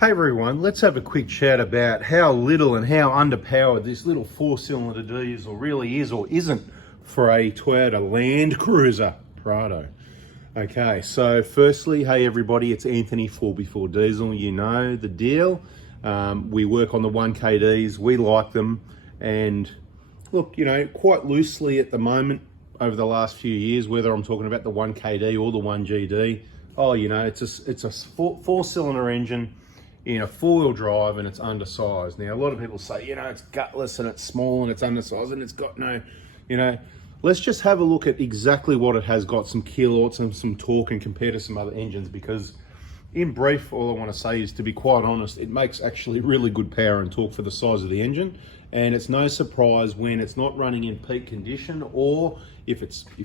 Hey everyone, let's have a quick chat about how little and how underpowered this little four-cylinder diesel really is or isn't for a Toyota Land Cruiser Prado. Okay, so firstly, hey everybody, it's Anthony 4x4 Diesel. You know the deal. We work on the 1KDs, we like them, and look, you know, quite loosely at the moment over the last few years, whether I'm talking about the 1KD or the 1GD, oh, you know, it's a four-cylinder engine in a four-wheel drive and it's undersized. Now, a lot of people say, you know, it's gutless and it's small and it's undersized and it's got no, you know, let's just have a look at exactly what it has got, some kilowatts and some torque, and compare to some other engines, because in brief, all I want to say is, to be quite honest, it makes actually really good power and torque for the size of the engine. And it's no surprise when it's not running in peak condition, or if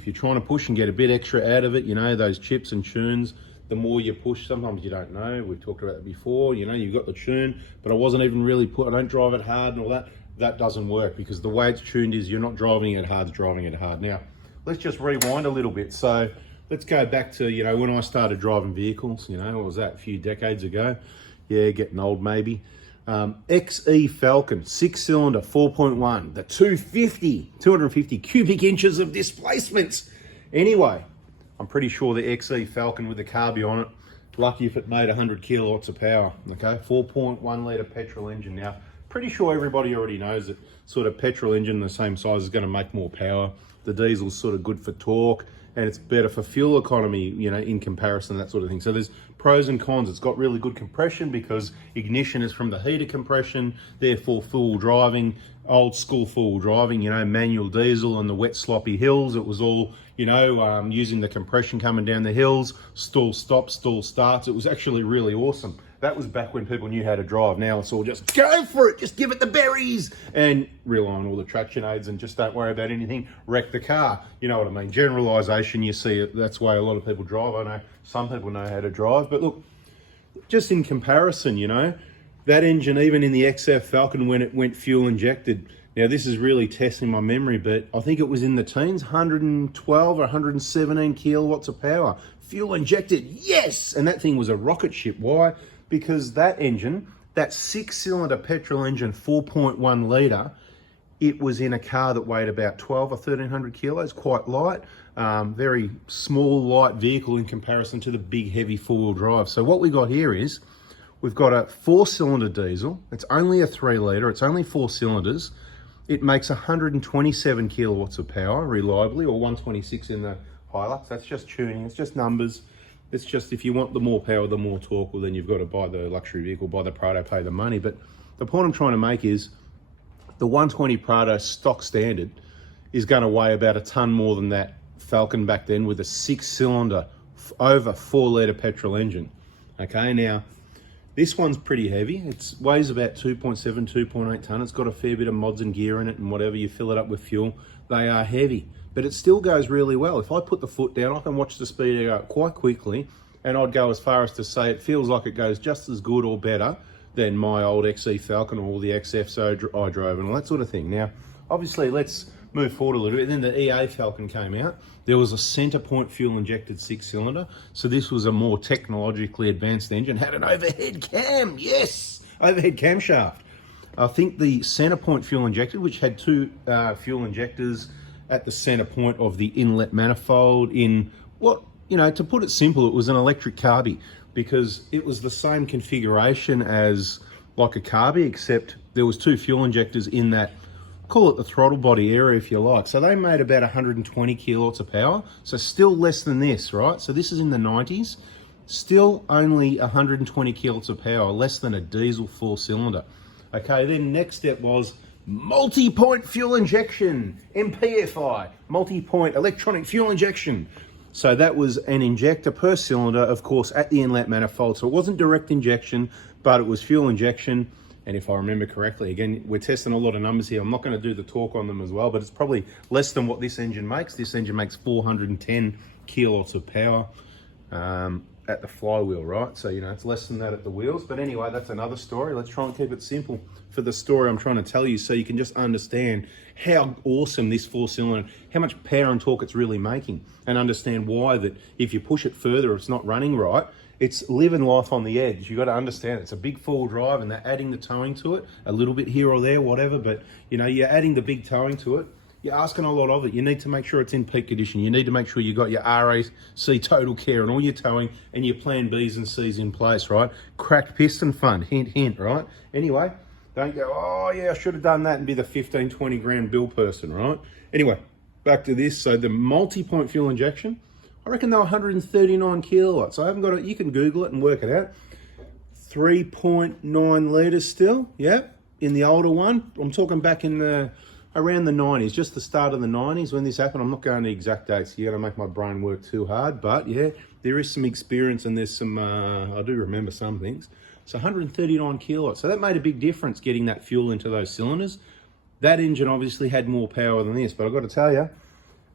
you're trying to push and get a bit extra out of it, you know, those chips and tunes, the more you push, sometimes you don't know. We've talked about that before, you know, you've got the tune, but I wasn't even really I don't drive it hard and all that. That doesn't work, because the way it's tuned is you're not driving it hard, it's driving it hard. Now, let's just rewind a little bit. So let's go back to, you know, when I started driving vehicles, you know, what was that, a few decades ago? Yeah, getting old maybe. XE Falcon, 6-cylinder, 4.1, the 250 cubic inches of displacements. Anyway, I'm pretty sure the XE Falcon with the carby on it, lucky if it made 100 kilowatts of power, okay? 4.1 litre petrol engine. Now, pretty sure everybody already knows that sort of petrol engine the same size is going to make more power. The diesel's sort of good for torque, and it's better for fuel economy, you know, in comparison, that sort of thing. So there's pros and cons. It's got really good compression because ignition is from the heater compression, therefore full driving, old school full driving, you know, manual diesel on the wet sloppy hills. It was all, you know, using the compression coming down the hills, stall stops, stall starts. It was actually really awesome. That was back when people knew how to drive. Now it's all just go for it, just give it the berries, and rely on all the traction aids and just don't worry about anything, wreck the car. You know what I mean? Generalization, you see it. That's why a lot of people drive. I know some people know how to drive, but look, just in comparison, you know, that engine, even in the XF Falcon, when it went fuel injected, now this is really testing my memory, but I think it was in the teens, 112 or 117 kilowatts of power. Fuel injected, yes! And that thing was a rocket ship. Why? Because that engine, that 6-cylinder petrol engine, 4.1 litre, it was in a car that weighed about 12 or 1300 kilos, quite light, very small, light vehicle in comparison to the big, heavy four-wheel drive. So what we got here is, we've got a 4-cylinder diesel. It's only a 3 litre, it's only 4 cylinders. It makes 127 kilowatts of power reliably, or 126 in the Hilux. That's just tuning, it's just numbers. It's just, if you want the more power, the more torque, well then you've got to buy the luxury vehicle, buy the Prado, pay the money. But the point I'm trying to make is, the 120 Prado stock standard is going to weigh about a ton more than that Falcon back then, with a 6-cylinder, over 4 litre petrol engine. Okay, now, this one's pretty heavy. It weighs about 2.7, 2.8 tonne. It's got a fair bit of mods and gear in it, and whatever, you fill it up with fuel. They are heavy, but it still goes really well. If I put the foot down, I can watch the speed go up quite quickly, and I'd go as far as to say it feels like it goes just as good or better than my old XE Falcon or the XFs I drove and all that sort of thing. Now, obviously, let's move forward a little bit. Then the EA Falcon came out. There was a center point fuel injected 6-cylinder. So this was a more technologically advanced engine. Had an overhead cam, yes, overhead camshaft. I think the center point fuel injected, which had 2 fuel injectors at the center point of the inlet manifold, in what, you know, to put it simple, it was an electric carby, because it was the same configuration as like a carby, except there was 2 fuel injectors in that, call it the throttle body area if you like. So they made about 120 kilowatts of power, so still less than this, right? So this is in the 90s, still only 120 kilowatts of power, less than a diesel 4-cylinder. Okay, then next step was multi-point fuel injection, MPFI, multi-point electronic fuel injection. So that was an injector per cylinder, of course, at the inlet manifold. So it wasn't direct injection, but it was fuel injection. And if I remember correctly, again, we're testing a lot of numbers here. I'm not going to do the torque on them as well, but it's probably less than what this engine makes. This engine makes 410 kilowatts of power at the flywheel, right? So, you know, it's less than that at the wheels. But anyway, that's another story. Let's try and keep it simple for the story I'm trying to tell you, so you can just understand how awesome this 4-cylinder, how much power and torque it's really making, and understand why that if you push it further, if it's not running right, it's living life on the edge. You got to understand it's a big 4-wheel drive, and they're adding the towing to it a little bit here or there, whatever. But you know, you're adding the big towing to it. You're asking a lot of it. You need to make sure it's in peak condition. You need to make sure you got your RAC total care and all your towing and your plan B's and C's in place, right? Cracked piston fun, hint, hint, right? Anyway, don't go, oh yeah, I should have done that and be the 15, 20 grand bill person, right? Anyway, back to this. So the multi-point fuel injection, I reckon they're 139 kilowatts. I haven't got it. You can Google it and work it out. 3.9 litres still, yeah, in the older one. I'm talking back in the around the 90s, just the start of the 90s when this happened. I'm not going to exact dates. You're going to make my brain work too hard, but yeah, there is some experience and there's some, I do remember some things. So 139 kilowatts. So that made a big difference getting that fuel into those cylinders. That engine obviously had more power than this, but I've got to tell you,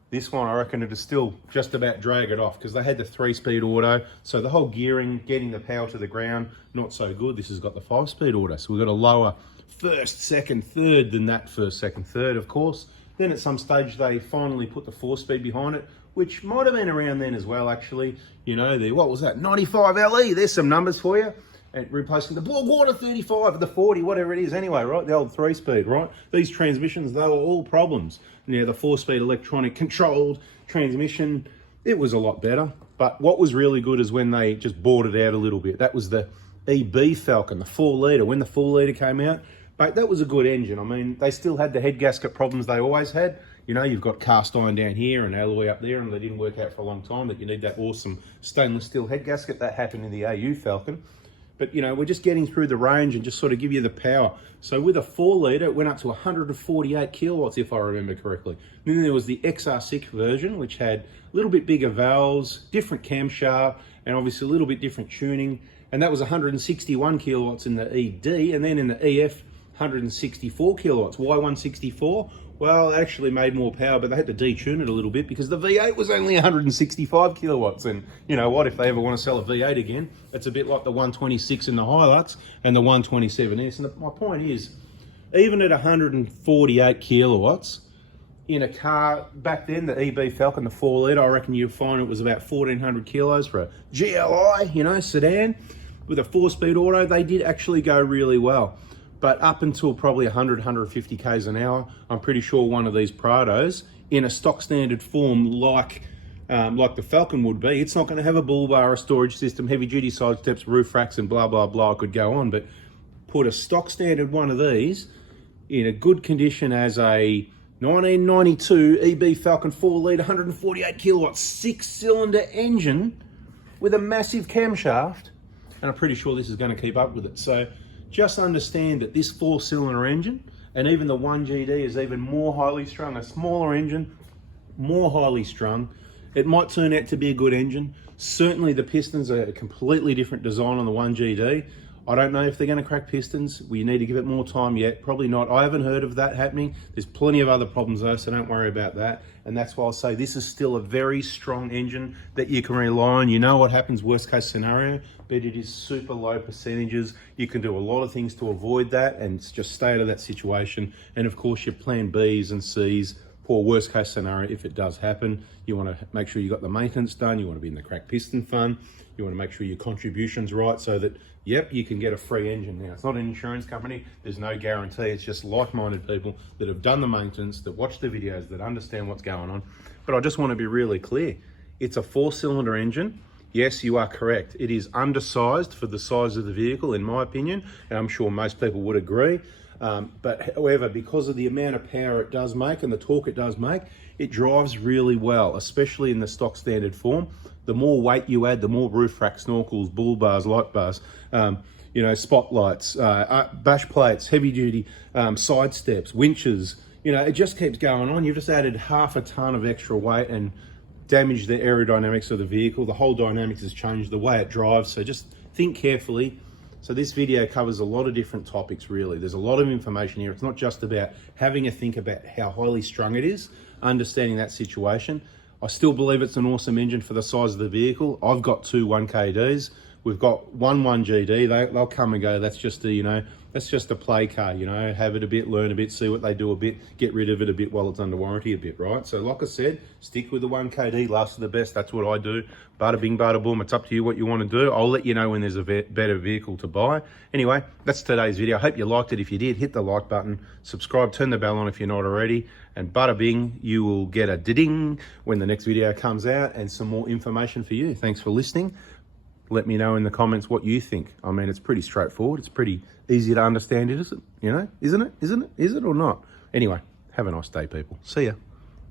this one, I reckon it'll still just about drag it off because they had the 3-speed auto. So the whole gearing, getting the power to the ground, not so good. This has got the 5-speed auto. So we've got a lower first, second, third than that first, second, third, of course. Then at some stage, they finally put the 4-speed behind it, which might have been around then as well, actually. You know, the, what was that, 95 LE, there's some numbers for you. And replacing the Water 35, the 40, whatever it is anyway, right? The old 3-speed, right? These transmissions, they were all problems. Now, the 4-speed electronic controlled transmission, it was a lot better. But what was really good is when they just bought it out a little bit. That was the EB Falcon, the 4-litre. When the 4-litre came out, but that was a good engine. I mean, they still had the head gasket problems they always had. You know, you've got cast iron down here and alloy up there, and they didn't work out for a long time, but you need that awesome stainless steel head gasket. That happened in the AU Falcon. But, you know, we're just getting through the range and just sort of give you the power. So with a 4-litre, it went up to 148 kilowatts, if I remember correctly. And then there was the XR6 version, which had a little bit bigger valves, different camshaft, and obviously a little bit different tuning. And that was 161 kilowatts in the ED, and then in the EF, 164 kilowatts. Why 164? Well, it actually made more power, but they had to detune it a little bit because the V8 was only 165 kilowatts. And you know what, if they ever want to sell a V8 again, it's a bit like the 126 in the Hilux and the 127S. And my point is, even at 148 kilowatts, in a car, back then, the EB Falcon, the 4-litre, I reckon you'd find it was about 1,400 kilos for a GLI, you know, sedan. With a 4-speed auto, they did actually go really well. But up until probably 100, 150 Ks an hour, I'm pretty sure one of these Prados, in a stock standard form like the Falcon would be, it's not going to have a bull bar, a storage system, heavy duty side steps, roof racks, and blah, blah, blah. I could go on, but put a stock standard one of these in a good condition as a 1992 EB Falcon 4-litre, 148 kilowatts, 6-cylinder engine with a massive camshaft, and I'm pretty sure this is going to keep up with it. So just understand that this 4-cylinder engine, and even the 1GD is even more highly strung, a smaller engine, more highly strung. It might turn out to be a good engine. Certainly the pistons are a completely different design on the 1GD. I don't know if they're going to crack pistons. We need to give it more time yet. Probably not. I haven't heard of that happening. There's plenty of other problems though, so don't worry about that. And that's why I'll say this is still a very strong engine that you can rely on. You know what happens worst case scenario, but it is super low percentages. You can do a lot of things to avoid that and just stay out of that situation. And of course your plan Bs and Cs for worst case scenario if it does happen. You want to make sure you got the maintenance done. You want to be in the cracked piston fund. You want to make sure your contribution's right so that, yep, you can get a free engine. Now, it's not an insurance company. There's no guarantee. It's just like-minded people that have done the maintenance, that watch the videos, that understand what's going on. But I just want to be really clear. It's a 4-cylinder engine. Yes, you are correct. It is undersized for the size of the vehicle, in my opinion, and I'm sure most people would agree. But however, because of the amount of power it does make and the torque it does make, it drives really well, especially in the stock standard form. The more weight you add, the more roof rack, snorkels, bull bars, light bars, you know, spotlights, bash plates, heavy duty side steps, winches, you know, it just keeps going on. You've just added half a ton of extra weight and damaged the aerodynamics of the vehicle. The whole dynamics has changed, the way it drives. So just think carefully. So this video covers a lot of different topics, really. There's a lot of information here. It's not just about having a think about how highly strung it is, understanding that situation. I still believe it's an awesome engine for the size of the vehicle. I've got two 1KDs, We've got 1KD, they'll come and go. That's just a, you know, that's just a play car, you know, have it a bit, learn a bit, see what they do a bit, get rid of it a bit while it's under warranty a bit, right? So like I said, stick with the 1KD, last of the best. That's what I do. Bada bing, bada boom. It's up to you what you want to do. I'll let you know when there's a better vehicle to buy. Anyway, that's today's video. I hope you liked it. If you did, hit the like button, subscribe, turn the bell on if you're not already, and bada bing, you will get a ding when the next video comes out and some more information for you. Thanks for listening. Let me know in the comments what you think. I mean, it's pretty straightforward. It's pretty easy to understand, isn't it? You know, isn't it? Is it or not? Anyway, have a nice day, people. See ya.